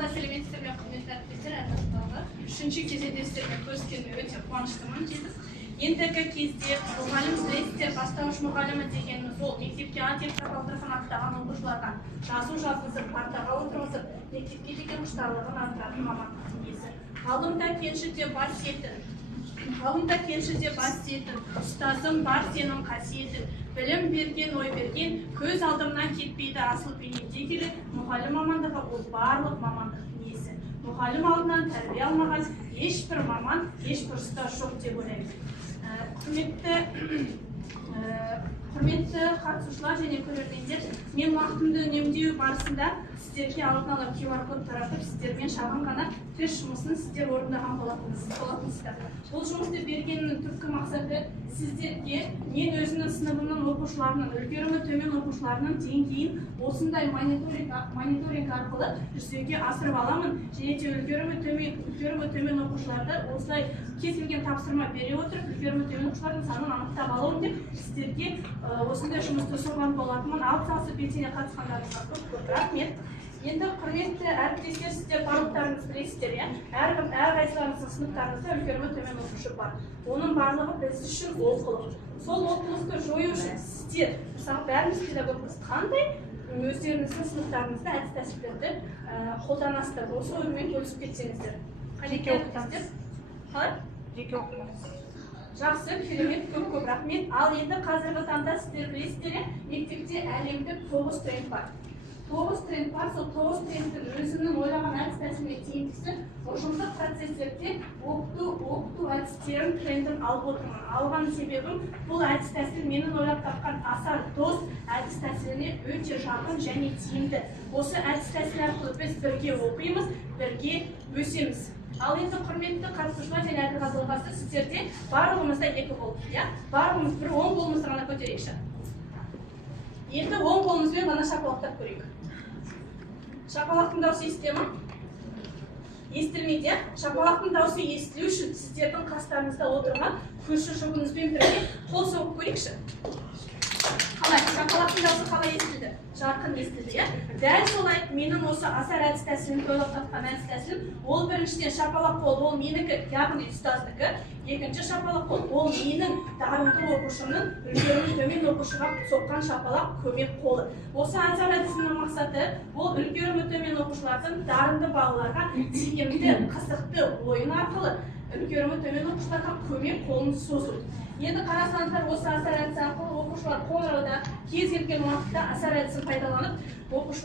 тағы да сәлеметсіздер ме құрметті әріптестер, әріптестер. Үшінші кезеңде сіздермен көріскеніме өте қуаныштымын. Ендігі кезде мұғалім білесіздер, бастауыш мұғалімі дегеніміз ол мектепке А деп табалдырығын аттаған оқушыларға жазу жазғызып, партаға отырғызып, мектепке деген құштарлығын арттыратын мамандықтың иесі. Ғалымда кеншіде бас сетін, ұстазым бар сенің қасиетін, білім берген, ой берген, көз алдымнан кетпейді асыл бейнеде келеді. Мұғалім мамандығы ол барлық мамандықтың иесі. Мұғалім алдынан тәрбие алмаған ешбір маман, ешбір ұстаз жоқ деп ойлаймын. Құрметті қатысушылар және көрермендер, мен уақытымды үнемдеу барысында сіздерге алдын ала QR код таратып, сіздермен шағын ғана тест жұмысын сіздер орындаған болатынсыздар. Бұл жұмысты бергеннің түпкі мақсаты сіздерге мен өзінің сыныбының оқушыларының, үлгерімі төмен оқушыларының деңгейін осындай мониторинг арқылы жүзеге асырып аламын, және де үлгерімі төмен оқушыларды осылай кез келген тапсырма бере отырып, үлгерімі төмен оқушылардың санын анықтап алуым деп сіздерге осындай жұмысты ұсынған болатынмын. Алғыс белсене қатысқандарыңызға көп рахмет. Енді құрметті әріптестер, сіздер барлықтарыңыз білесіздер, әрқайсыларыңыздың сыныптарыңызда үлгерімі төмен оқушы бар. Оның барлығы біз үшін олқылық. Сол олқылықты жою үшін сіздер, мысалы бәріміз педагогпыз, қандай өздеріңіздің сыныптарыңызда әдіс тәсілдерді қолданасыздар? Осы оймен бөлісіп кетсеңіздер. Жеке оқытамыз. Қалай? Жеке оқытамыз. Жақсы, керемет, көп рахмет. Ал енді қазіргі таңда сіздер білесіздер, мектепте әлемдік 9 тренд бар. 9 тренд бар, сол 9 трендтің өзінің ойлаған әдіс тәсіліне тиімдісі ұжымдық процестерде оқыту әдістерін трендін алып отырмын. Алған себебім бұл әдіс тәсіл менің ойлап тапқан аса дос әдіс тәсіліне өте жақын және тиімді. Осы әдіс тәсіл арқылы біз бірге оқимыз, бірге өсеміз. Ал енді құрметті қатысушылар және әділқазылғасы, сіздерде барлығымызда 2 қол, барлығымыз бір 10 қолымызды ғана көтерейікші. Енді 10 қолымызбен ғана шапалақтап көрейік. Шапалақтың дауысы естіле ме? Естілмейді. Шапалақтың дауысы естілу үшін сіздердің қастарыңызда отырған көрші жұбыңызбен бірге қол соғып көрейікші. Қалай? Шапалақтың дауысы қалай естілді? Жарқын естілді, Дәл солай менің осы асар әдіс тәсілін ойлап тапқан әдіс тәсілім, ол біріншіден шапалақ қол, ол менікі, яғни ұстаздікі. Екінші шапалақ қол, ол менің дарынды оқушымның үлгерімі төмен оқушыға соққан шапалақ көмек қолы. Осы асар әдісінің мақсаты, ол үлгерімі төмен оқушылардың дарынды балаларға тиімді, қызықты ойын арқылы үлгерімі төмен оқушыларға көмек қолын созу. Енді қарасаңыздар, осы асар әдісі арқылы оқушылар қоңырауда кез келген уақытта асар әдісін пайдаланып, оқушылар